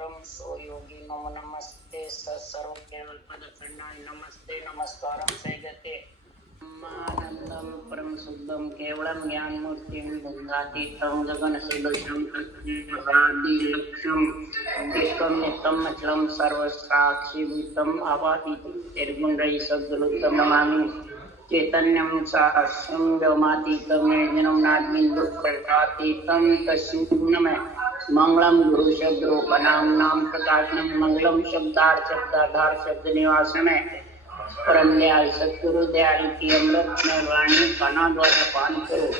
परम सो योगी नमो नमस्ते सर्व केवल पद खंडाय नमस्ते नमस्कारं सेजते ब्रह्मानंदम परम शुद्धम केवलम ज्ञान मूर्तिं बुद्धातीतं गगन सदृशं तत्त्वमसादि लक्ष्यं एकं नित्यं अचलं सर्व साक्षी भूतम आवादितं निर्गुणरहि सद्गुरुतं नमामि चैतन्यं सहस्रं व्योमातीतं निर्जनं नाद्मिन्दुप्रकातीतं तस्मै नमः मंगलम गुरु शब्द रूपनाम नाम प्रकाशनम मंगलम शब्दार्थ शब्दाधार शब्द निवासन परम दयाल सतगुरु दयाल की अमृत में वाणी काना द्वारा पान करो।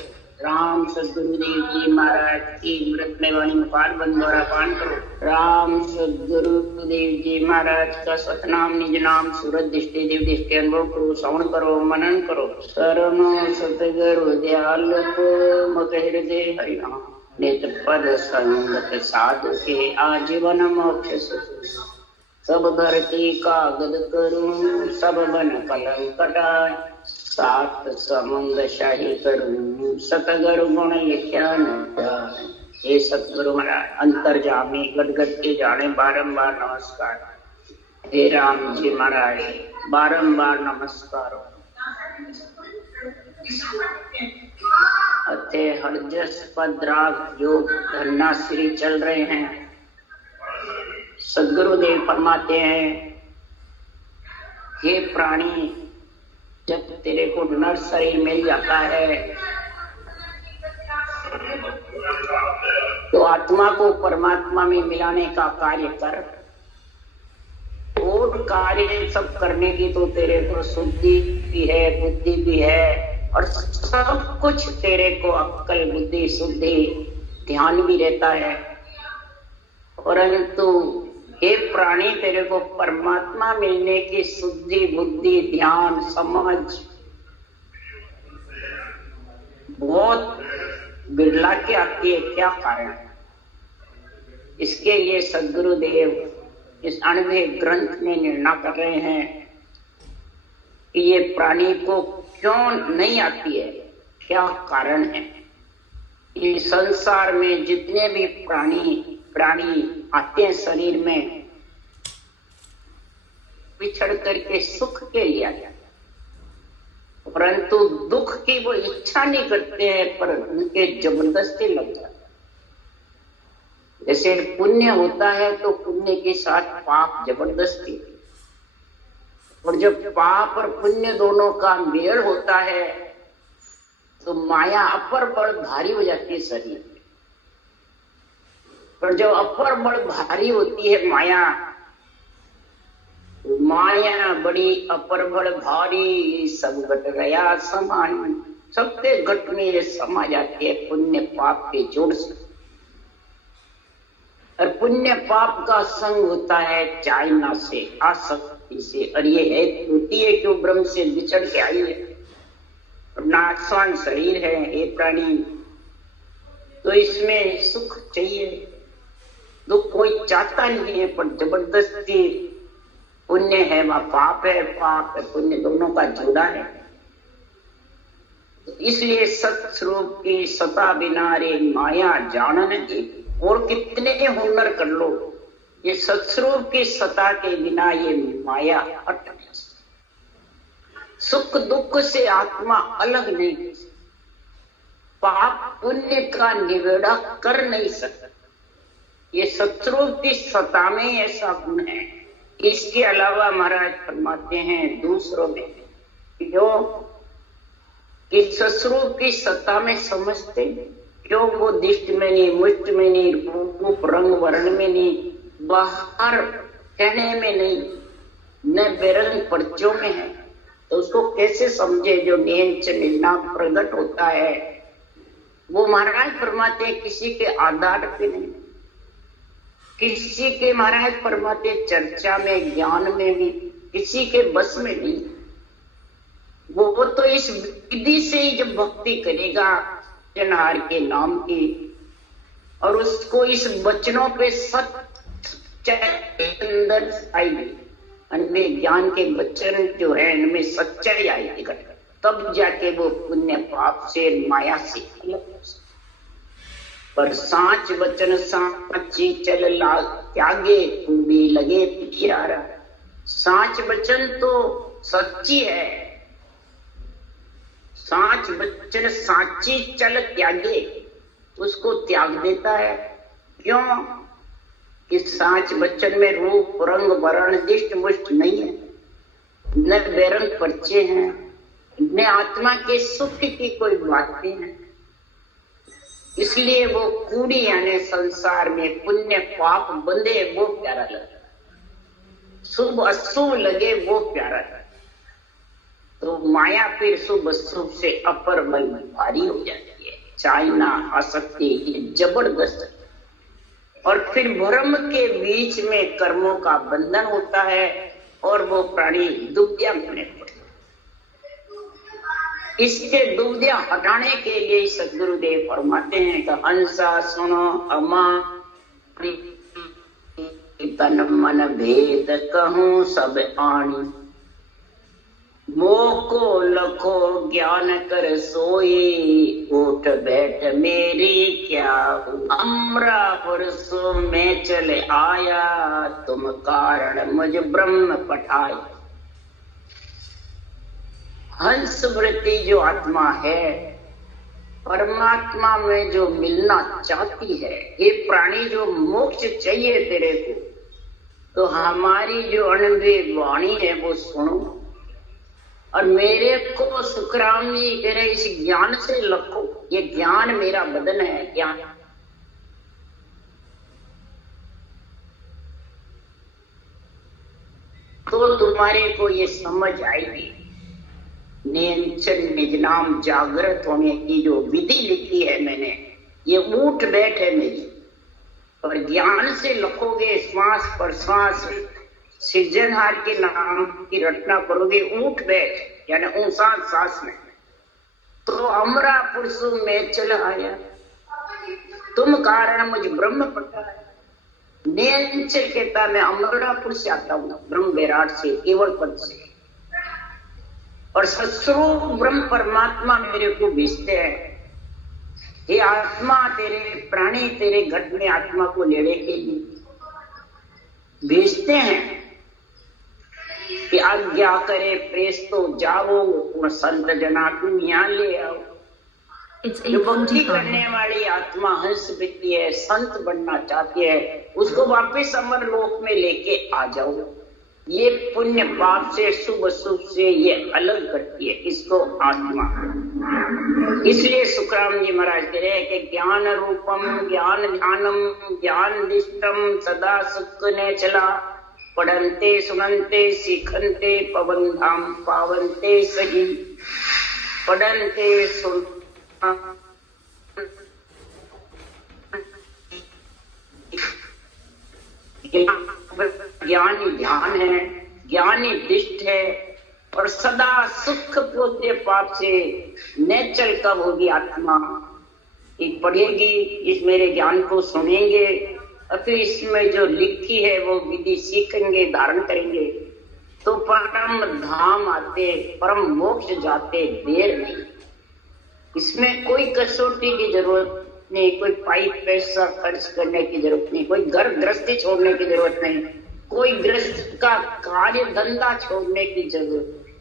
राम सदगुरुदेव जी महाराज की अमृत में वाणी मुखार बंद द्वारा पान करो। राम सदगुरुदेव जी महाराज का सतनाम निज नाम सूरत दृष्टि दिव्य दृष्टि अनुभव करो, श्रवण करो, मनन करो। शरणो सतगुरु दयाल को मत हृदय हरिनाम नित पद संगत साधु के आजीवन मोक्ष सब धरती कागद करूं सब बन कलम कटाए सात समुद्र शाही करूं सतगुरु गुण लिख्यान। हे सतगुरु महाराज अंतर्जामी गदगद के जाने बारंबार नमस्कार। हे राम जी महाराज बारंबार नमस्कार। अथे हरजस पद राग योग धन्ना श्री चल रहे हैं। सदगुरुदेव फरमाते हैं, हे प्राणी जब तेरे को नर शरीर मिल जाता है तो आत्मा को परमात्मा में मिलाने का कार्य कर। और कार्य सब करने की तो तेरे को शुद्धि भी है, बुद्धि भी है और सब कुछ तेरे को अक्ल बुद्धि शुद्धि ध्यान भी रहता है। परंतु हे प्राणी तेरे को परमात्मा मिलने की शुद्धि बुद्धि ध्यान समझ बहुत बिरला के आती है। क्या कारण? इसके लिए सदगुरुदेव इस अणुभे ग्रंथ में निर्णय कर रहे हैं कि ये प्राणी को क्यों नहीं आती है, क्या कारण है। ये संसार में जितने भी प्राणी आते हैं शरीर में पिछड़ करके सुख के लिए आते हैं, परंतु दुख की वो इच्छा नहीं करते हैं पर उनके जबरदस्ती लग जाते हैं। जैसे पुण्य होता है तो पुण्य के साथ पाप जबरदस्ती, और जब पाप और पुण्य दोनों का मेल होता है तो माया अपर बड़ भारी हो जाती है शरीर में। पर जब अपर बड़ भारी होती है माया बड़ी अपर बड़ भारी सब घट गया समान, सबके घट में ये समा जाती है पुण्य पाप के जोड़ से। और पुण्य पाप का संग होता है चाइना से आसक्ति से, और ये है होती है क्यों ब्रह्म से बिछड़ के आई है। नाशवान शरीर है ये प्राणी, तो इसमें सुख चाहिए, दुख कोई चाहता नहीं है, पर जबरदस्ती पुण्य है वह पाप है पुण्य दोनों का जोड़ा है। तो इसलिए सत्स्वरूप की सता बिना रे माया जानन की, और कितने हुनर कर लो ये सत्स्वरूप की सता के बिना ये माया हट नहीं। सुख दुख से आत्मा अलग नहीं, पाप पुण्य का निवेड़ा कर नहीं सकता। ये सत्स्वरूप की सता में ऐसा गुण है। इसके अलावा महाराज फरमाते हैं दूसरों में जो इस सत्स्वरूप की सत्ता में समझते क्यों वो दिष्ट में नहीं, मुष्ट में नहीं, रूप रंग वर्ण में नहीं, बाहर कहने में नहीं, न बेरंग पर्चों में है, तो उसको कैसे समझे। जो नेम से मिलना प्रकट होता है वो महाराज फरमाते हैं किसी के आधार पे नहीं, किसी के महाराज फरमाते चर्चा में ज्ञान में भी किसी के बस में नहीं। वो तो इस विधि से ही जब भक्ति करेगा जनहार के नाम की, और उसको इस वचनों पे सच्चाई अंदर आएगी, इनमें ज्ञान के वचन जो है इनमें सच्चाई आएगी, तब जाके वो पुण्य पाप से माया से अलग हो सकता। पर साच वचन साची चल ला त्यागे भी लगे पिछियारा। साच वचन तो सच्ची है, साच वचन साची चल त्यागे, उसको त्याग देता है। क्यों? कि साच वचन में रूप रंग वर्ण दिष्ट मुष्ट नहीं है, न बेरंग पर्चे हैं, न आत्मा के सुख की कोई बातें हैं। इसलिए वो कूड़ी यानी संसार में पुण्य पाप बंधे वो प्यारा लगे, शुभ अशुभ लगे वो प्यारा लगे। तो माया फिर शुभ अशुभ से अपर बल भारी हो जाती है, चाइना आसक्ति ये जबरदस्त। और फिर भ्रम के बीच में कर्मों का बंधन होता है और वो प्राणी दुविधा में पड़ता है। इसके दुविधा हटाने के लिए सदगुरुदेव फरमाते हैं कि हंसा सुनो अमा तन मन भेद कहूं सब आणी, मोको लखो ज्ञान कर सोई, उठ बैठ मेरी क्या अमरापुर सो में चले आया, तुम कारण मुझ ब्रह्म पठाए। हंस वृत्ति जो आत्मा है, परमात्मा में जो मिलना चाहती है, ये प्राणी जो मोक्ष चाहिए तेरे को, तो हमारी जो अनुभवी वाणी है वो सुनो। और मेरे को सुखराम जी कह रहे इस ज्ञान से लखो, ये ज्ञान मेरा बदन है ज्ञान। तो तुम्हारे को ये समझ आएगी। नियंचन निज नाम जागृत होने की जो विधि लिखी है मैंने, ये उठ बैठ है मेरी। और ज्ञान से लखोगे, श्वास प्रश्वास सृजनहार के नाम की रचना करोगे, उठ बैठ यानी ऊंसास सांस में, तो अमरा पुरुषों में चल आया, तुम कारण मुझ ब्रह्म पटा है। नियंचल कहता मैं अमरा पुरुष आता हूं ब्रह्म विराट से, केवल पद से। और सस्वरूप ब्रह्म परमात्मा मेरे को भेजते हैं, ये आत्मा तेरे प्राणी तेरे घट में आत्मा को लेने के लिए भेजते हैं कि आज्ञा करे प्रेस तो जाओ, संत जना तुम यहाँ ले आओ। जो भक्ति करने वाली आत्मा हंस वृत्ति है, संत बनना चाहती है, उसको वापस अमर लोक में लेके आ जाओ। ये पुण्य पाप से शुभ अशुभ से ये अलग करती है इसको आत्मा। इसलिए सुखराम जी महाराज कह रहे हैं कि ज्ञान रूपम ज्ञान ध्यानम ज्ञान दिष्टम सदा सुख ने चला, पढ़नते सुनते सीखनते पवन धाम पावनते सही। पढ़नते सुन ज्ञानी ध्यान है, ज्ञानी दिष्ट है, और सदा सुख पोते पाप से नेचल कब होगी आत्मा, एक पढ़ेगी, इस मेरे ज्ञान को सुनेंगे और फिर इसमें जो लिखी है वो विधि सीखेंगे, धारण करेंगे, तो परम धाम आते, परम मोक्ष जाते देर नहीं। इसमें कोई कसौटी की जरूरत नहीं, कोई पाई पैसा खर्च करने की जरूरत नहीं, कोई घर गृहस्थी छोड़ने की जरूरत नहीं, कोई गृहस्थ का कार्य धंधा छोड़ने की जरूरत नहीं।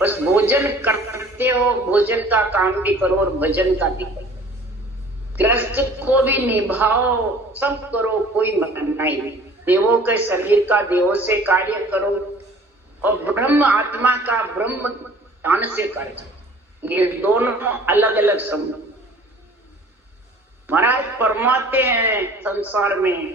बस भोजन करते हो, भोजन का काम भी करो और भजन का भी करो, गृहस्थ को भी निभाओ, सब करो, कोई मनाही नहीं। देवों के शरीर का देवों से कार्य करो और ब्रह्म आत्मा का ब्रह्म ज्ञान से कार्य। ये दोनों अलग अलग शब्द महाराज फरमाते हैं संसार में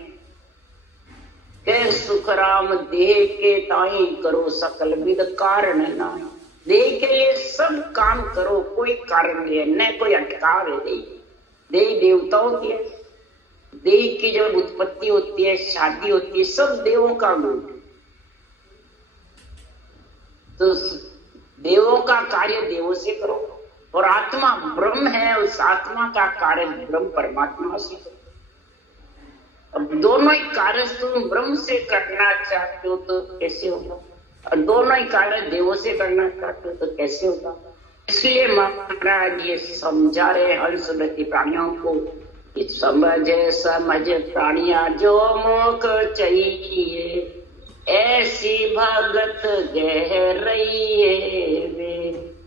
के सुखराम देह के ताई करो सकल विद कारण नाही। देह के लिए सब काम करो, कोई कारण नहीं है, न कोई अटकाव है। देह देवताओं की है, देह की जो उत्पत्ति होती है, शादी होती है, सब देवों का गुण। तो देवों का कार्य देवों से करो और आत्मा ब्रह्म है, उस आत्मा का कार्य ब्रह्म परमात्मा से करो। अब दोनों ही कार्य तुम ब्रह्म से करना चाहते हो तो कैसे होगा, और दोनों ही कार्य देवों से करना चाहते हो तो कैसे होगा। इसलिए महाराज ये समझा रहे अंशुलती प्राणियों को कि समझ समझ प्राणिया जो मोख चाहिए, ऐसी भगत गहरइए वे।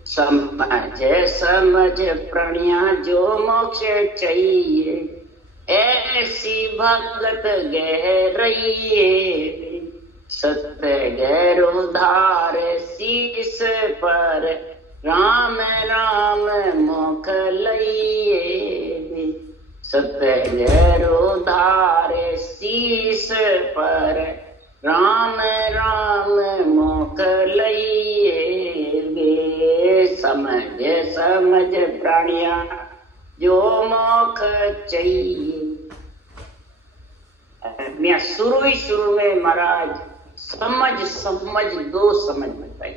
समझ समझ प्राणिया जो मोक्ष चाहिए, ऐसी भगत गहरइए वे। सत्य गैरोधार शीस पर, राम राम मोख लइए। सत्य गैरोधार शीस पर, राम राम मोख लइए गे। समझ समझ प्राणिया जो मोख चाहिए। मैं शुरू में महाराज समझ समझ दो समझ बताई।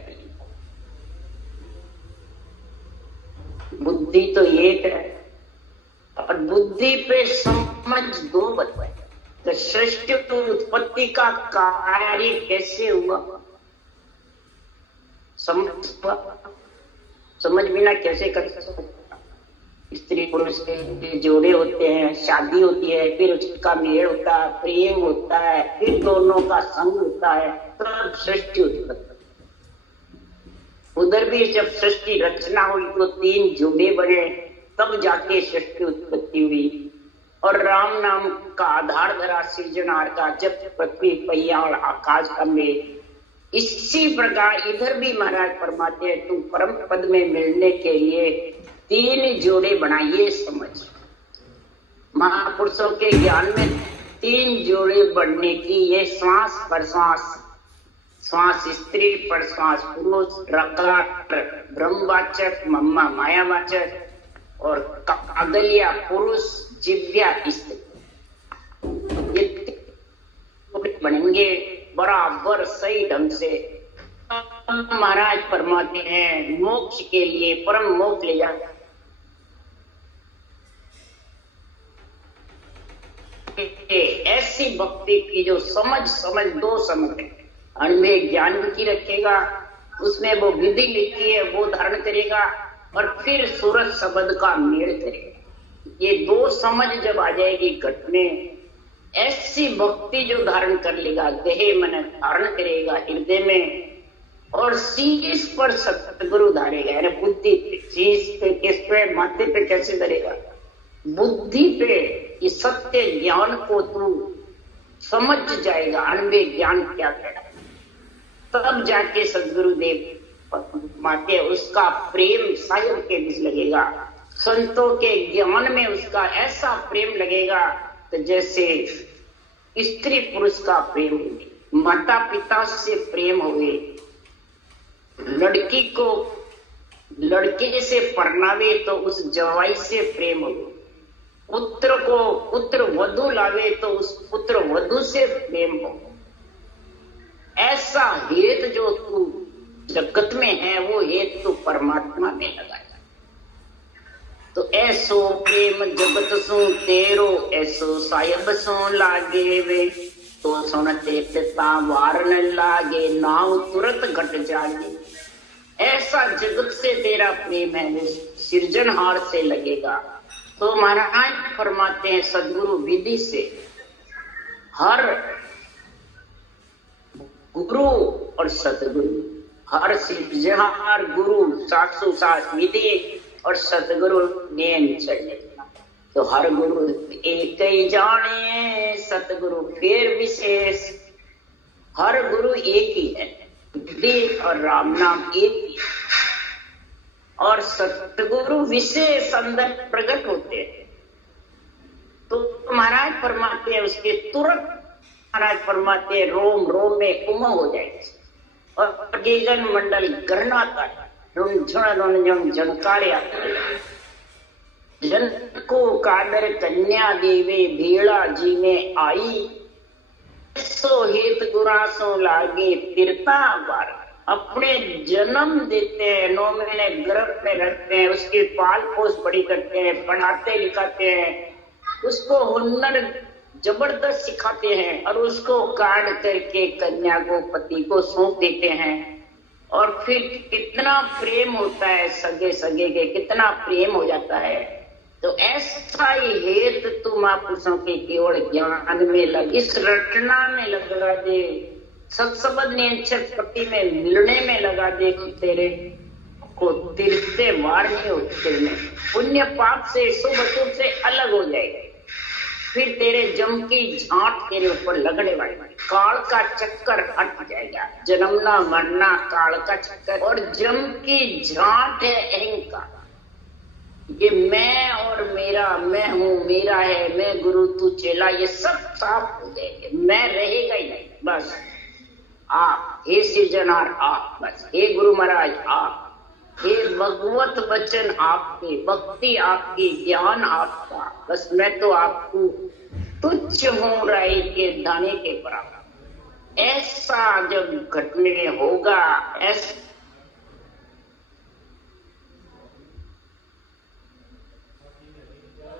बुद्धि तो एक है और बुद्धि पे समझ दो बताए। तो सृष्टि की उत्पत्ति का कार्य कैसे हुआ, समझ बिना कैसे कर सकते। स्त्री पुरुष के जोड़े होते हैं, शादी होती है, फिर उसका मेल होता है, प्रेम होता है, फिर दोनों का संग होता है, तब सृष्टि उत्पत्ति। उधर भी जब सृष्टि रचना हुई तो 3 जोड़े बने, तब जाके सृष्टि उत्पत्ति हुई। और राम नाम का आधार धरा सृजनहार का, जब पृथ्वी पहिया और आकाश का मेल। इसी प्रकार इधर भी महाराज फरमाते हैं तुम परम पद में मिलने के लिए 3 जोड़े बनाइए। समझ महापुरुषों के ज्ञान में 3 जोड़े बढ़ने की, ये श्वास प्रश्वास, श्वास स्त्री पर श्वास पुरुष, रकाट ब्रह्मवाचक मम्मा मायावाचक, और कागलिया पुरुष जिव्या स्त्री। ये बनेंगे बराबर सही ढंग से। महाराज फरमाते हैं मोक्ष के लिए, परम मोक्ष ले जाए। ऐसी भक्ति की जो समझ दो समझ है। अनमेय ज्ञान की रखेगा, उसमें वो विधि लिखी है वो धारण करेगा, और फिर सूरज शब्द का मेल करेगा। ये 2 समझ जब आ जाएगी घट में, ऐसी भक्ति जो धारण कर लेगा, देहे मन धारण करेगा हृदय में, और शीश पर सतगुरु धारेगा। यानी बुद्धि पे, शीश पे, किस पे, माथे पे कैसे धरेगा, बुद्धि पे। ये सत्य ज्ञान को तू समझ जाएगा, अनमेय ज्ञान क्या है, तब जाके सदगुरुदेव माते उसका प्रेम साहिब के बीच लगेगा। संतों के ज्ञान में उसका ऐसा प्रेम लगेगा तो जैसे स्त्री पुरुष का प्रेम, माता पिता से प्रेम हुए, लड़की को लड़के से परनावे तो उस जवाई से प्रेम हो, पुत्र को पुत्र वधु लावे तो उस पुत्र वधु से प्रेम हो। ऐसा हेत जो तू जगत में है वो हेत तू परमात्मा में लगाया। तो ऐसो प्रेम जगत सो तेरो, ऐसो साहिब सो लागे वे। तो सुनते पिता वार न लागे, नाव तुरंत घट जागे। ऐसा जगत से तेरा प्रेम है वो सृजनहार से लगेगा। तो महाराज फरमाते हैं सदगुरु विधि से हर गुरु और सतगुरु, हर सृजनहार गुरु साक्षु सास विधि और सतगुरु नैन चढ़े। तो हर गुरु एक ही जाने, सतगुरु फिर विशेष। हर गुरु एक ही है, विधि और राम नाम एक ही है, और सतगुरु विशेष अंदर प्रकट होते हैं। तो महाराज फरमाते हैं उसके तुरंत महाराज फरमाते हैं रोम रोम में उमंग हो जाएगी, और गगन मंडल गरनाता झनकार्या। जन को कादर कन्या देवे भेड़ा जी में आई, सो हेत गुरासों लागे फिरता बार। अपने जन्म देते हैं, 9 महीने गर्भ में रखते हैं, उसकी पाल पोस बड़ी करते हैं, पढ़ाते लिखाते हैं, उसको हुनर जबरदस्त सिखाते हैं, और उसको काट करके कन्या को पति को सौंप देते हैं। और फिर कितना प्रेम होता है सगे सगे के, कितना प्रेम हो जाता है। तो ऐसा ही हेत तू महापुरुषों के केवल ज्ञान में लग, इस रटना में लगा दे, सत्सबद निश्चय पति में मिलने में लगा दे, तेरे को तिरते वार नहीं होते में, पुण्य पाप से शुभ अशुभ से अलग हो जाएगा। फिर तेरे जम की झांट तेरे ऊपर लगने वाली, काल का चक्कर हट जाएगा। जन्मना मरना काल का चक्कर, और जम की झांट है अहंकार, ये मैं और मेरा, मैं हूं, मेरा है, मैं गुरु तू चेला, ये सब साफ हो जाएंगे, मैं रहेगा ही नहीं। बस आप हे सृजनहार आप, बस हे गुरु महाराज आप, हे भगवत वचन आपके, भक्ति आपकी, ज्ञान आपका, बस मैं तो आपको तुच्छ हूं राई के दाने के बराबर। ऐसा जब घटने होगा, ऐसा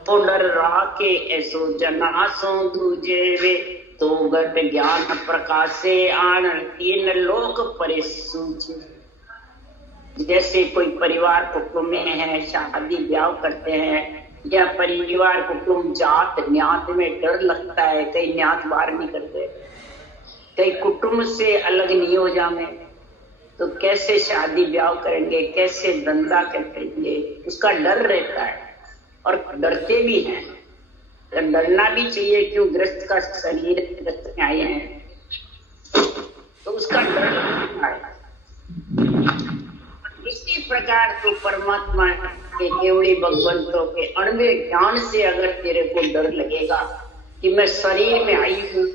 तो डर रहा के ऐसो जनासो दूजे वे, तो गट ज्ञान प्रकाश से आन तीन लोक परे सूझे। जैसे कोई परिवार कुटुंब में है, शादी ब्याह करते हैं, या परिवार कुटुंब जात न्यात में डर लगता है, कई न्यात बाहर नहीं करते, कई कुटुंब से अलग नहीं हो जाए, तो कैसे शादी ब्याह करेंगे, कैसे धंधा करेंगे, उसका डर रहता है। और डरते भी हैं, तो डरना भी चाहिए, क्यों ग्रस्त का शरीर ग्रस्त में आए हैं, तो उसका डर लगता है। इसी प्रकार तो परमात्मा के केवली भगवंतों के अणवे ज्ञान से अगर तेरे को डर लगेगा कि मैं शरीर में आई हूँ,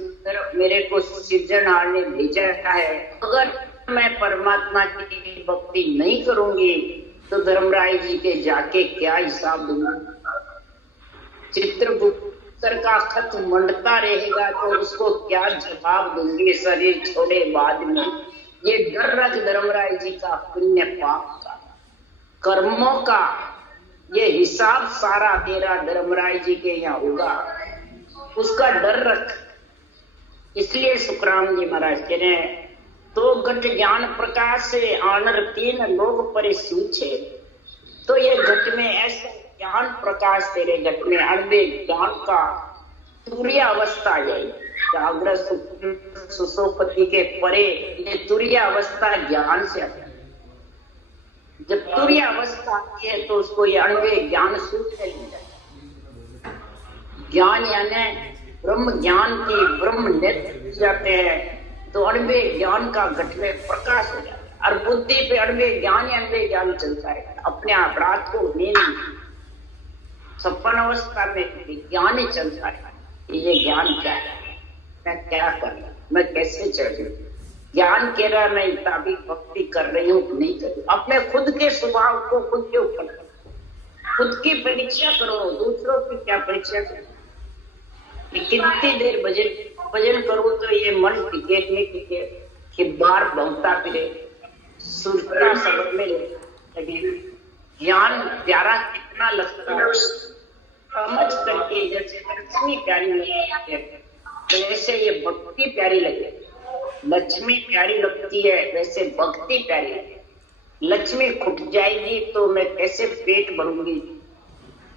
मेरे को सृजनहार ने भेजा है, अगर मैं परमात्मा की भक्ति नहीं करूंगी तो धर्मराय जी के जाके क्या हिसाब दूंगा। चित्रगुप्त का खत मंडता रहेगा तो उसको क्या जवाब दूंगी शरीर छोड़े बाद में। ये डर रख धर्मराय जी का, पुण्य पाप का, कर्मों का, ये हिसाब सारा तेरा धर्मराय जी के यहाँ होगा, उसका डर रख। इसलिए सुखराम जी महाराज कह रहे हैं, तो घट ज्ञान प्रकाश से आनर तीन लोग परे सूझे। तो ये घट में ऐसा ज्ञान प्रकाश तेरे घट में, अणवे ज्ञान का तुर्य अवस्था आ जाएगी। जागृत सुसोपति के परे ये तुर्य अवस्था ज्ञान से आती है। जब तुर्य अवस्था आती है तो उसको ये अणवे ज्ञान सूत्र मिल जाता है। ज्ञान यानी ब्रह्म ज्ञान की ब्रह्म नेत्र जाते हैं, तो अणवे ज्ञान का घट में प्रकाश हो जाता है। और बुद्धि पे अणवे ज्ञान या अणवे ज्ञान चलता है, अपने आप रात को नींद सपन अवस्था में ज्ञान ही चलता है। ये ज्ञान क्या है, मैं क्या कर रहा हूं, मैं कैसे चल रही हूँ। ज्ञान कह रहा मैं ताबी भक्ति कर रही हूँ नहीं कर रही। अपने खुद के स्वभाव को खुद के ऊपर करो, खुद की परीक्षा करो, दूसरों की क्या परीक्षा करो। कितनी देर भजन करो तो ये मन टिके नहीं टिके, कि बार बहुता फिरे, सुरता सबक में लगे। ज्ञान प्यारा कितना लगता है, समझ करके जैसे लक्ष्मी प्यारी लगती है, वैसे ये भक्ति प्यारी लगे। लक्ष्मी प्यारी लगती है वैसे भक्ति प्यारी लगे। लक्ष्मी खुट जाएगी तो मैं कैसे पेट भरूंगी,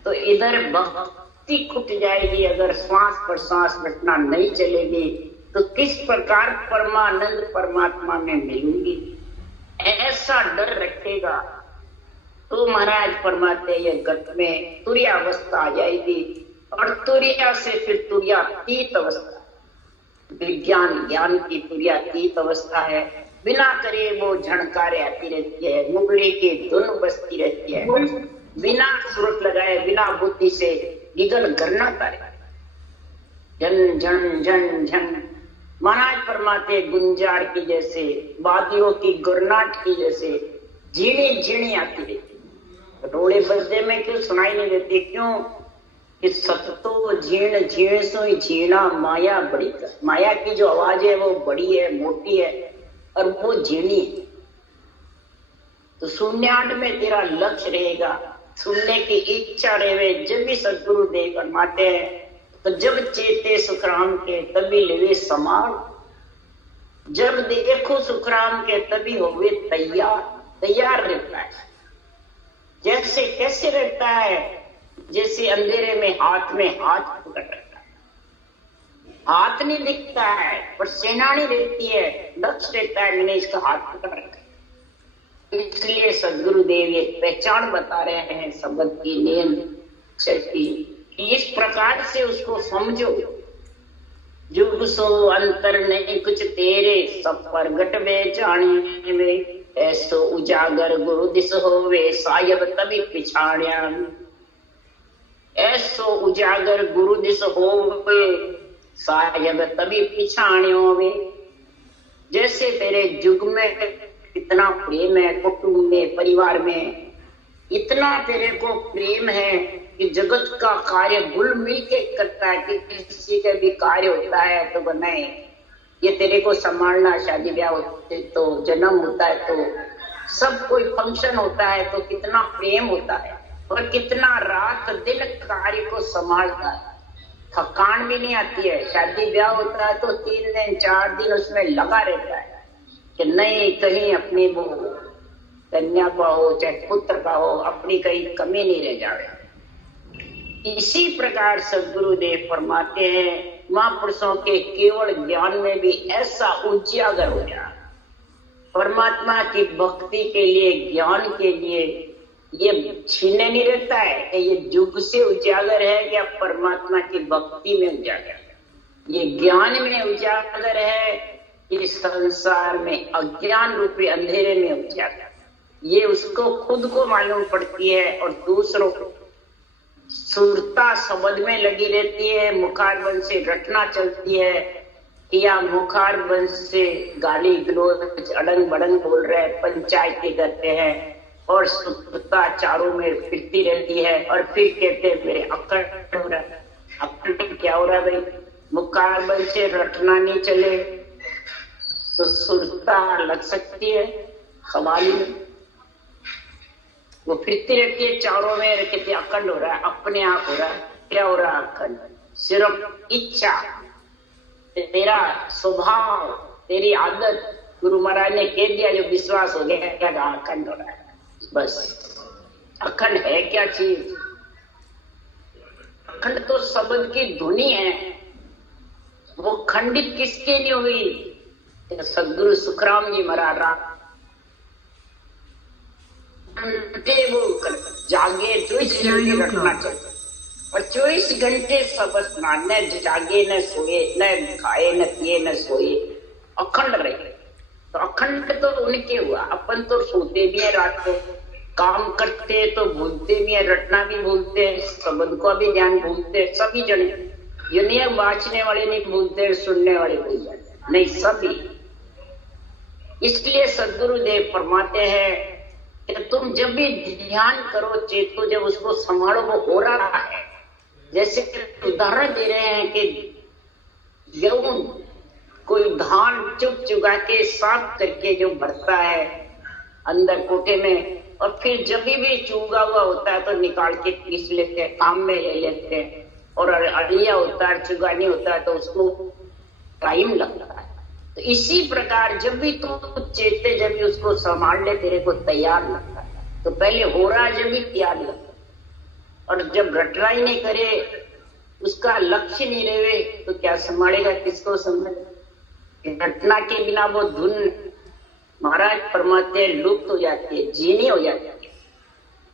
तो इधर भक्ति खुट जाएगी। अगर श्वास प्रश्वास घटना नहीं चलेगी तो किस प्रकार परमानंद परमात्मा में मिलूंगी। ऐसा डर रखेगा तो महाराज परमात्मा ये घट में तुर्य अवस्था आ जाएगी, और तुर्या से फिर तुर्यातीत अवस्था, विज्ञान ज्ञान की तुर्यातीत अवस्था है। बिना करे वो झणकारे आती रहती है, मुगले की धुन बजती रहती है, बिना सुरत लगाए बिना बुद्धि से गिगल करना तारे, झन झन झन झन। महाराज परमात्मा गुंजार की जैसे, वादियों की गुरनाट की जैसे झीणी झीणी आती रहती। रोड़े बजदे में क्यों सुनाई नहीं देती, क्यों कि सतो झीण झीण सो झीणा माया बड़ी। माया की जो आवाज है वो बड़ी है, मोटी है, और वो झीणी है। तो शून्याट में तेरा लक्ष्य रहेगा, सुनने की इच्छा रहे, जब भी सदगुरु देव फरमाते हैं तो जब चेते सुखराम के तभी लेवे समार। जब देखो सुखराम के तभी होवे तैयार, तैयार रहता है। जैसे कैसे रहता है, जैसे अंधेरे में हाथ पकड़ रखता है, हाथ नहीं दिखता है पर सेनानी रहती है, लक्ष्य रहता है, मैंने इसका हाथ पकड़ रखा है। इसलिए सदगुरुदेव ये पहचान बता रहे हैं शब्द की नींद शक्ति, इस प्रकार से उसको समझो। जुग सो अंतर नहीं कुछ तेरे, सब प्रगट वे जाने वे, ऐसो उजागर गुरु दिस होवे, सायब तभी पिछाड़िया। ऐसो उजागर गुरु दिस होवे, सायब तभी पिछाड़ियों वे। जैसे तेरे जुग में इतना प्रेम है, कुटुंब में परिवार में इतना तेरे को प्रेम है कि जगत का कार्य गुल मिल के करता है, कि किसी का भी कार्य होता है तो बनाए, ये तेरे को संभालना, शादी ब्याह होते तो, जन्म होता है तो, सब कोई फंक्शन होता है तो कितना प्रेम होता है, और कितना रात दिन कार्य को संभालता है, थकान भी नहीं आती है। शादी ब्याह होता है तो 3 दिन 4 दिन उसमें लगा रहता है कि नहीं कहीं अपनी वो कन्या का हो चाहे पुत्र का हो, अपनी कहीं कमी नहीं रह जाए। इसी प्रकार सदगुरुदेव फरमाते हैं महापुरुषों के केवल ज्ञान में भी ऐसा उजागर हो जाए। परमात्मा की भक्ति के लिए, ज्ञान के लिए ये छीने नहीं रहता है कि ये जुग से उजागर है या परमात्मा की भक्ति में उजागर है, ये ज्ञान में उजागर है, ये संसार में अज्ञान रूपी अंधेरे में उजागर, ये उसको खुद को मालूम पड़ती है और दूसरों को। सुरता शब्द में लगी रहती है, मुखारबंद से रटना चलती है, या मुखारबंद से गाली गलौज अड़ंग बड़ंग बोल रहे हैं, पंचायती करते हैं, और सुरता चारों में फिरती रहती है, और फिर कहते हैं मेरे अक्कड़ हो रहा है। अक्कड़ क्या हो रहा है भाई? मुखारबंद से रटना नहीं चले तो सुरता लग सकती है, सवाल ही नहीं। वो फिरती रहती है चारों में, कहते अखंड हो रहा है, अपने आप हो रहा है। क्या हो रहा है अखंड? सिर्फ इच्छा, तेरा स्वभाव, तेरी आदत, गुरु महाराज ने कह दिया जो विश्वास हो गया क्या अखंड हो रहा है, बस। अखंड है क्या चीज? अखंड तो शब्द की धुनी है, वो खंडित किसके लिए हुई? सदगुरु सुखराम जी महाराज जागे 24 घंटे रखना चाहिए, और 24 घंटे सबस न जागे न सोए, न खाए न पिए न सोए, अखंड रहे। तो अखंड तो उनके हुआ, अपन तो सोते भी है रात को, काम करते तो भूलते भी है, रटना भी भूलते हैं, शब्द को भी ध्यान भूलते, सभी जने। ये नहीं बाँचने वाले नहीं भूलते, सुनने वाले भूल जाते नहीं, सभी। इसलिए सदगुरुदेव फरमाते हैं कि तुम जब भी ध्यान करो, चेतो, जब उसको संभालो, वो हो रहा है। जैसे उदाहरण दे रहे हैं कि गेहूं कोई धान चुग चुगा के साफ करके जो भरता है अंदर कोटे में, और फिर जब भी चुगा हुआ होता है तो निकाल के पीस लेते हैं, काम में ले लेते हैं, और अड़िया होता है, चुगा नहीं होता है तो उसको टाइम लगता है। तो इसी प्रकार जब भी तू चेते, जब भी उसको संभाल ले, तेरे को तैयार लगता है। तो पहले हो रहा है, जब भी तैयार लगता है, और जब रटना ही नहीं करे, उसका लक्ष्य नहीं रहे, तो क्या संभालेगा, किसको संभालेगा? रटना के बिना वो धुन महाराज फरमाते लुप्त हो जाती है, जीनी हो जाती है,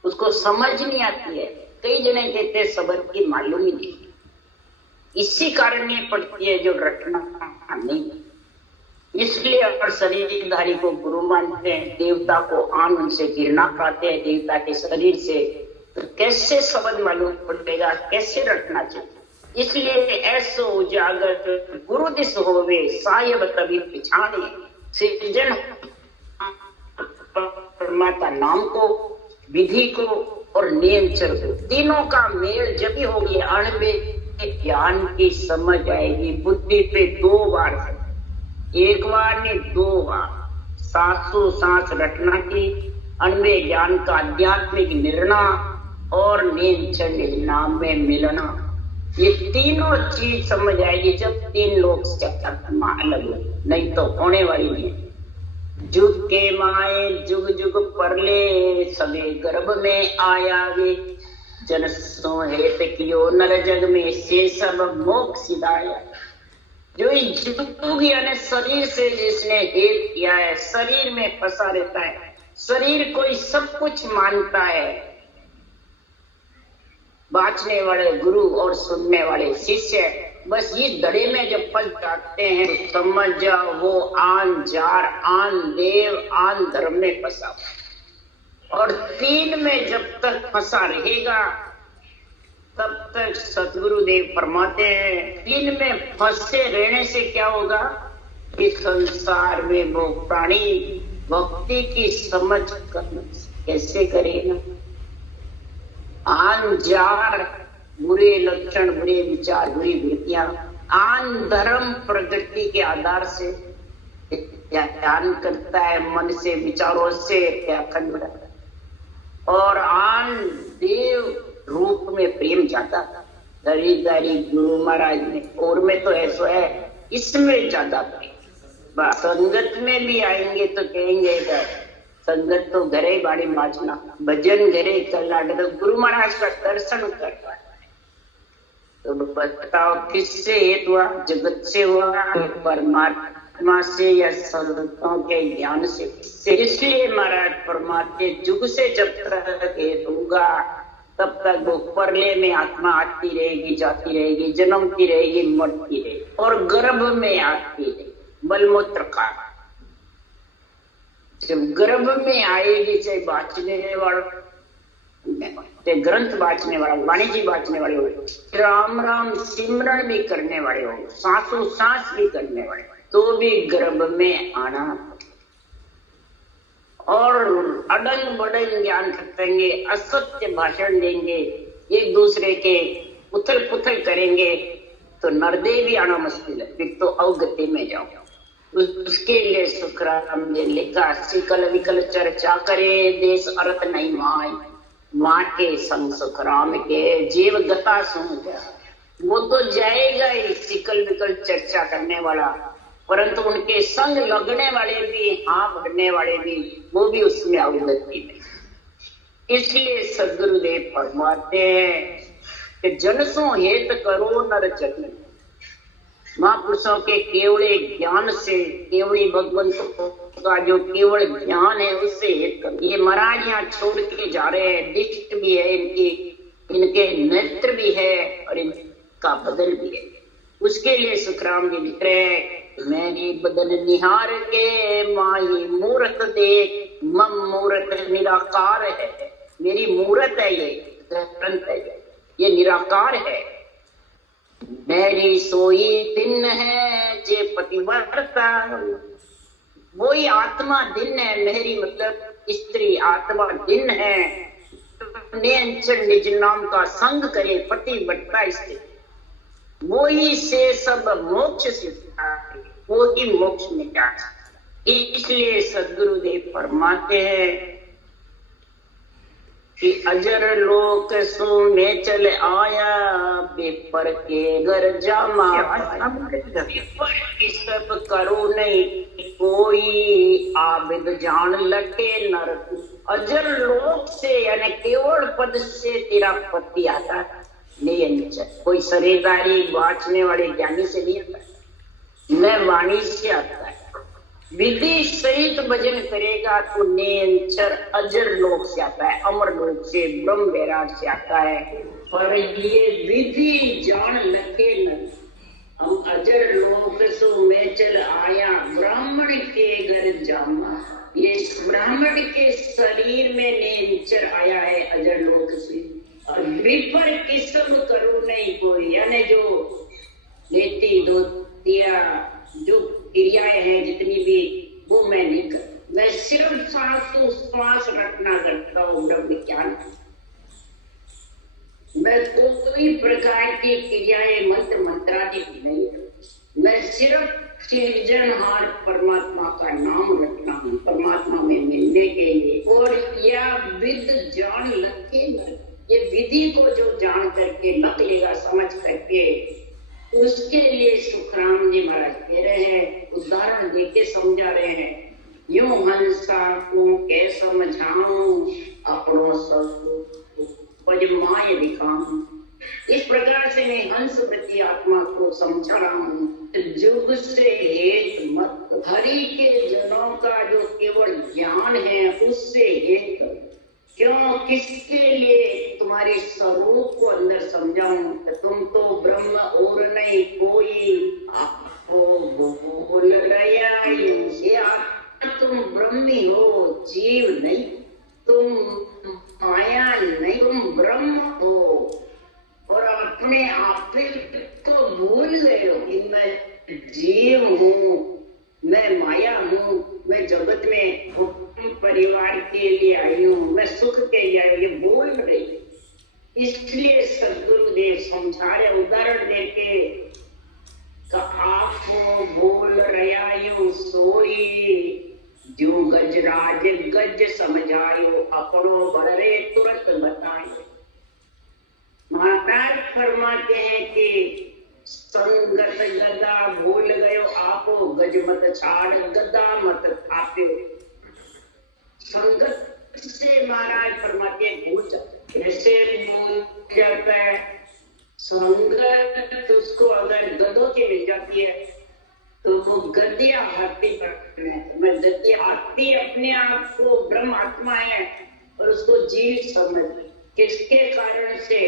उसको समझ नहीं आती है। कई जने कहते शब्द की मालूम ही नहीं, इसी कारण नहीं पड़ती है जो रटना नहीं। इसलिए और शरीरधारी को गुरु मानते हैं, देवता को आन उनसे घृणा खाते हैं, देवता के शरीर से, तो कैसे शब्द मालूम पड़ेगा, कैसे रटना चाहिए? इसलिए ऐसो उजागर गुरु दिस होवे, सायब तभी पिछाड़े। सृजन परमात्मा नाम को, विधि को और नियम चल को, तीनों का मेल जब भी होगी, अणबे ज्ञान की समझ आएगी। बुद्धि पे 2 बार, एक बार नहीं 2 बार, 700 सांस रटना की, अनवे ज्ञान का आध्यात्मिक निर्णय और नींद चढ़ने नाम में मिलना। ये तीनों चीज समझ आएगी जब तीन लोग से आत्मा अलग हो, नहीं तो होने वाली नहीं। जुग के माए जुग जुग परले, सबे गर्भ में आया वे। जन सो हेत कियो नर जग में, से सब मोक्ष सिधाया। जो जुग यानी शरीर से जिसने हेत किया है, शरीर में फंसा रहता है, शरीर को ही सब कुछ मानता है। बांचने वाले गुरु और सुनने वाले शिष्य, बस ये दड़े में जब फंस जाते हैं तो समझ जाओ वो आन जार, आन देव, आन धर्म में फंसा। और तीन में जब तक फंसा रहेगा तब तक सतगुरुदेव फरमाते हैं, तीन में फंसे रहने से क्या होगा कि संसार में वो प्राणी भक्ति की समझ कैसे करेगा। आन जार बुरे लक्षण, बुरे विचार, बुरी वृत्तियां। आन धर्म प्रगति के आधार से ध्यान करता है, मन से विचारों से अखंड बढ़ाता है। और आन देव रूप में प्रेम जाता दरिदारी गुरु महाराज ने, और में तो ऐसा है इसमें ज्यादा प्रेम। संगत में भी आएंगे तो कहेंगे संगत तो घरे बाड़ी बाजना, भजन घरे कला, तो गुरु महाराज का दर्शन करता है। तो बताओ किससे हेतु हुआ? जगत से हुआ, परमात्मा से या संतों के ज्ञान से। इसलिए महाराज फरमाते जुग से जब तक हेतु होगा तब तक वो परले में आत्मा आती रहेगी, जाती रहेगी, जन्मती रहेगी, मरती रहेगी, और गर्भ में आती रहेगी मलमूत्र का। जब गर्भ में आएगी, चाहे बाँचने वाला, चाहे ग्रंथ बाँचने वाला, वाणिज्य बाँचने वाले हो, राम राम सिमरन भी करने वाले हो, सांसों सांस भी करने वाले, तो भी गर्भ में आना। और अडंग बडंग ज्ञान रखेंगे, असत्य भाषण देंगे, एक दूसरे के उथल पुथल करेंगे, तो नरदेव भी आना मुश्किल है, फिर तो अवगति में जाओ। उसके लिए सुखराम ने लिखा, सिकल विकल चर्चा करे, देश अर्थ नहीं माय, माँ के संग सुखराम के जीव गता सुन गया। वो तो जाएगा ही सिकल विकल चर्चा करने वाला, परंतु उनके संग लगने वाले भी, हाँ बढ़ने वाले भी, वो भी उसमें अवगति में। इसलिए सदगुरुदेव फरमाते हैं कि जनसों हेत करो नर जग में। महापुरुषों के केवल ज्ञान से, केवल भगवंत का जो केवल ज्ञान है उससे हेत करो। ये महाराज यहाँ छोड़ के जा रहे हैं, दृष्टि भी है इनकी, इनके नेत्र भी है और इनका बदन भी है। उसके लिए सुखराम जी लिख रहे हैं, मेरी बदन निहार के माही मूरत देख, मम मूरत निराकार है। मेरी मूरत है, ये ग्रंथ है, ये निराकार है। मेरी सोई दिन है जे पतिव्रता, वही आत्मा दिन है, मेरी मतलब स्त्री आत्मा दिन है। निज नाम का संग करे पतिव्रता स्त्री, वही से सब मोक्ष सिद्धा, वो ही मोक्ष मिटा। इसलिए सदगुरुदेव फरमाते हैं कि अजर लोक सो में चल आया, बेपर के घर जामा। सब करो नहीं कोई, आबिद जान लगे नर। अजर लोक से यानी केवल पद से तेरा पति आता नहीं, कोई शरीरदारी बाँचने वाले ज्ञानी से नहीं आता, न वाणी से आता है। विधि सहित भजन करेगा तो नेंचर अजर लोक से आता है, अमर लोक से, ब्रह्म वैराग से आता है। पर ये विधि जान लगे न, हम अजर लोक सो में चल आया, ब्राह्मण के घर जामा। ये ब्राह्मण के शरीर में नेंचर आया है अजर लोक से। और विपर किस्म करो नहीं कोई, यानी जो लेती धोतिया जो क्रियाएं हैं जितनी भी, वो मैं नहीं कर, मैं सिर्फ श्वास रखना करता हूँ ब्रह्म ज्ञान। मैं कोई प्रकार की क्रियाएं मंत्र मंत्रादि नहीं करता, मैं सिर्फ सृजनहार परमात्मा का नाम रखना हूँ, परमात्मा में मिलने के लिए। और यह विद जान लगे ये विधि को जो जान करके लग लेगा, समझ करके, उसके लिए सुखराम जी महाराज कह रहे हैं, उदाहरण देके समझा रहे हैं। यूं हंसा को कै समझाऊं, अपनों सब माय दिखाऊं। इस प्रकार से मैं हंस प्रति आत्मा को समझा रहा हूँ। जुग से हेत मत, हरि के जनों का जो केवल ज्ञान है उससे हेत क्यों, किसके लिए तुम्हारे स्वरूप को अंदर समझाऊं। तुम तो ब्रह्म और नहीं कोई, आपको बोल रहा, तुम ब्रह्मी हो, जीव नहीं, तुम माया नहीं, तुम ब्रह्म हो। और अपने आप को भूल गए हो कि मैं जीव हूँ, मैं माया हूँ, मैं जगत में परिवार के लिए आई हूँ, मैं सुख के लिए आई हूँ, ये बोल रही। इसलिए सदगुरुदेव समझा रहे, उदाहरण देके, आपको बोल रहा यूं सोई, जो गजराज गज समझायो, अपनो बड़े तुरंत बताए। महाराज फरमाते हैं कि संगत गदा भूल गयो आपो, गज मत छाड़ गदा मत थापे। संगत से महाराज फरमाते हैं भूल जाते, ऐसे भूल जाता है। संगत उसको अगर गदों की मिल जाती है तो वो गद्या हाथी पर, मैं गद्या हाथी अपने आप को ब्रह्म आत्मा है और उसको जीव समझ, किसके कारण से,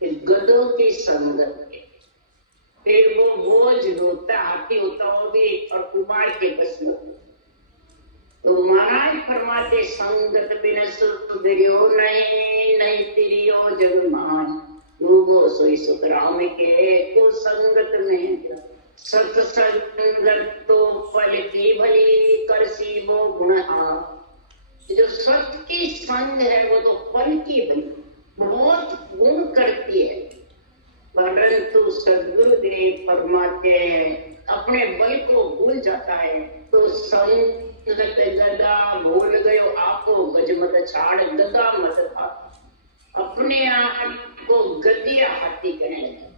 गदों की संगत के। फिर वो बोझ होता, हाथी होता वो भी, और कुमार के बस में। तो महाराज फरमाते संगत बिन सुधरियो नहीं, नहीं तिरियो जग मान, लोगो सोई सुख राम के को संगत में। सत्संगत तो फल की भली, करसी वो गुण आ। जो सत्य की संग है वो तो फल की भली, बहुत गुण करती है। परंतु सदगुरुदेव फरमाते हैं अपने बल को भूल जाता है। तो संगत गदा भूल गयो आपो, गज मत छाड़ गदा मत था। अपने आप को गदिया हाथी कहने लगा।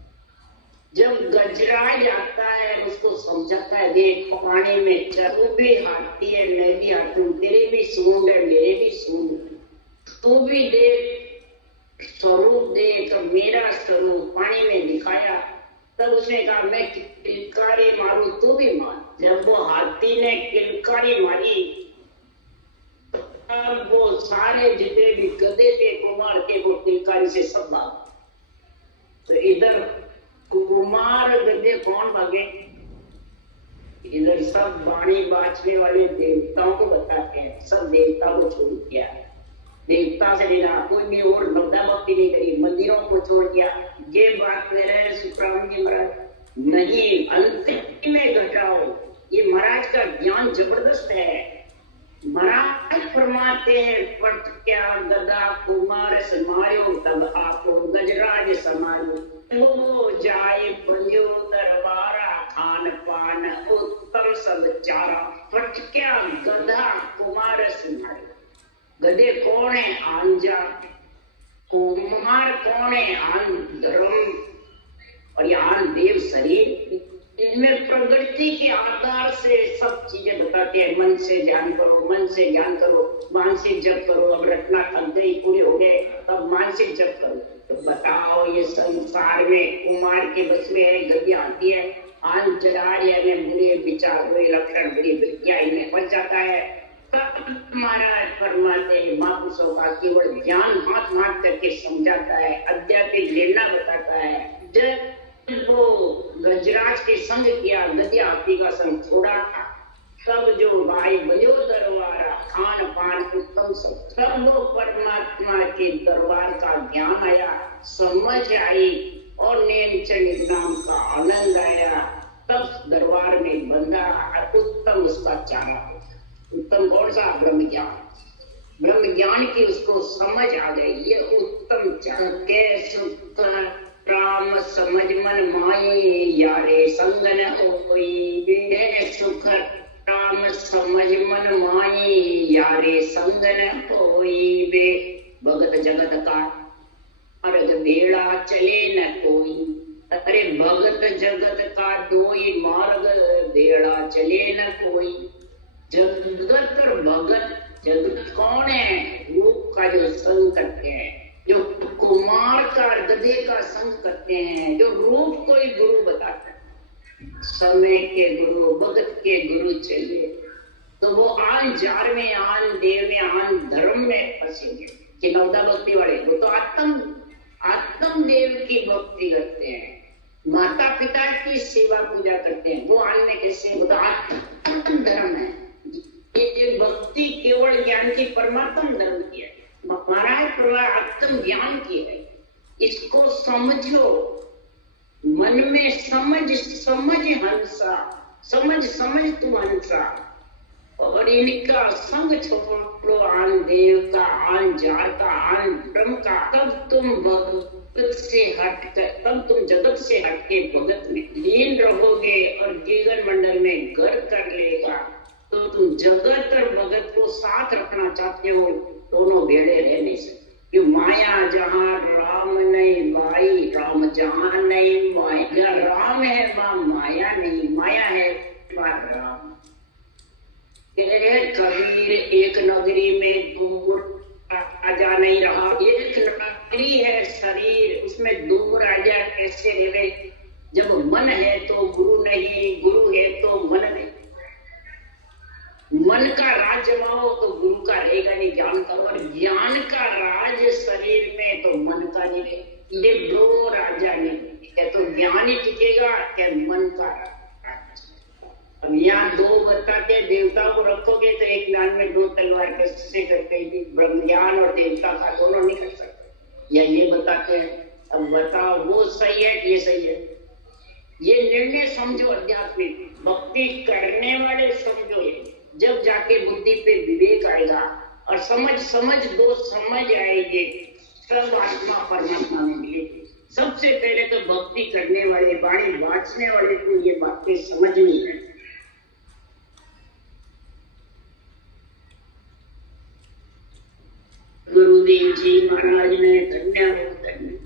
जब गजराज आता है उसको समझाता है, देख पानी में तू भी हाथी है, मैं भी हाथी हूँ, तेरे भी सूंड है, मेरे भी सूंड है, तू भी देख स्वरूप देख, मेरा स्वरूप पानी में दिखाया। तब उसने कहा मैं किलकारी मारूं, तू भी मार। जब वो हाथी ने किलकारी मारी, तब वो सारे जितने भी गधे थे कुमार के, वो किलकारी से सब भाग। तो इधर कुमार गधे कौन भागे, इधर सब वाणी बाँचने वाले देवताओं को बताते हैं। सब देवता को छोड़ दिया, देवता से लेना, कोई भी और नवदा भक्ति नहीं करी, मंदिरों को छोड़ दिया। ये बात ले रहे हैं सुखराम जी महाराज। नहीं, अंतिम में घटाओ। ये महाराज का ज्ञान जबरदस्त है। महाराज फरमाते हैं, पट क्या गदा कुमार समायो, तब आपको गजराज समायो। वो जाए बलियो दरबारा, खान पान उत्तम सब चारा। पट क्या गधा कुमार समायो। गधे कौन है, आंजा। कुमार कौन है, आन धर्म और ये आन देव शरीर। इनमें प्रकृति के आधार से सब चीजें बताते हैं। मन से ध्यान करो, मन से ज्ञान करो, मानसिक जप करो। अब रटना थक गई, पूरे हो गए, अब मानसिक जप करो। तो बताओ ये संसार में कुमार के बस में है, गद्दी आती है, आन जरार यानी बुरे विचार, बुरे लक्षण, बुरी वृत्तियां इनमें फंस जाता है। महाराज फरमाते हैं महापुरुषों का केवल ज्ञान हाथ हाथ करके समझाता है, आध्यात्मिक लेना बताता है। जब वो गजराज के संग किया, गद्या हाथी का संग छोड़ा था, सब जो भाई बलियो दरबारा, खान पान उत्तम सब वो परमात्मा के दरबार का ज्ञान आया, समझ आई और नेम नाम का आनंद आया। तब दरबार में बंदा उत्तम उसका चारा। उत्तम कौन सा, ब्रह्म ज्ञान। ब्रह्म ज्ञान की उसको समझ आ गई। ये उत्तम के सुख राम समझ मन माए, यारे संग न होई। सुख राम समझ मन माए, यारे संग न होई। भगत जगत का मार्ग बेड़ा चले न कोई। अरे भगत जगत का दोई मार्ग बेड़ा चले न कोई। जगत और भगत, जगत कौन है? रूप का जो संग करते हैं, जो कुमार का गधे का संग करते हैं, जो रूप को ही गुरु बताता है। समय के गुरु, भगत के गुरु चले तो वो आन जार में, आन देव में, आन धर्म में फंसेंगे। कि नवदा भक्ति वाले वो तो आत्म देव की भक्ति करते हैं, माता पिता की सेवा पूजा करते हैं। वो आन में कैसे? वो तो आत्म धर्म है। ये भक्ति केवल ज्ञान की परमात्म धर्म की है, महाराज आत्म ज्ञान की है। इसको समझो, मन में समझ हंसा, समझ तू हंसा। और इनका संग छोड़ो, आन देव का, आन जार का, आन ब्रह्म का। तब तुम भगत से हटकर, तब तुम जगत से हटके भगत में लीन रहोगे और जीवन मंडल में घर कर लेगा। तो तुम जगत और भगत को साथ रखना चाहते हो, दोनों भेड़े रह नहीं सकते। क्यों? माया जहाँ राम नहीं भाई, राम जहाँ नहीं माया। जहाँ राम है वहाँ माया नहीं, माया है वहाँ राम। कबीर एक नगरी में दूर राजा नहीं रहा। एक नगरी है शरीर, उसमें दूर राजा कैसे रहे? जब मन है तो गुरु नहीं, गुरु है तो मन नहीं। मन का राज जमाओ तो गुरु का रहेगा नहीं, ज्ञान का। और ज्ञान का राज शरीर में तो मन का नहीं रहे। ये दो राजा नहीं, क्या तो ज्ञान ही टिकेगा, क्या मन का राज। अब यहाँ दो बताते देवताओं को रखोगे तो एक ज्ञान में दो तलवार कैसे करके ब्रह्म ज्ञान और देवता का दोनों नहीं कर सकते। या ये बताते हैं, अब बताओ वो सही है कि ये सही है? ये निर्णय समझो, आध्यात्मिक भक्ति करने वाले समझो। ये जब जाके बुद्धि पे विवेक आएगा और समझ दो समझ आएगी, सब आत्मा परमात्मा में मिलेगी। सबसे पहले तो भक्ति करने वाले, वाणी बांटने वाले को ये बातें समझनी है। गुरुदेव जी महाराज ने धन्य हो, धन्य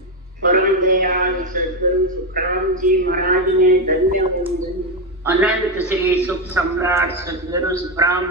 परम दयाल सदगुरु सुखराम जी महाराज ने धन्य हो, धन्य अनंत श्री सुख सम्राट सदगुरु सुखराम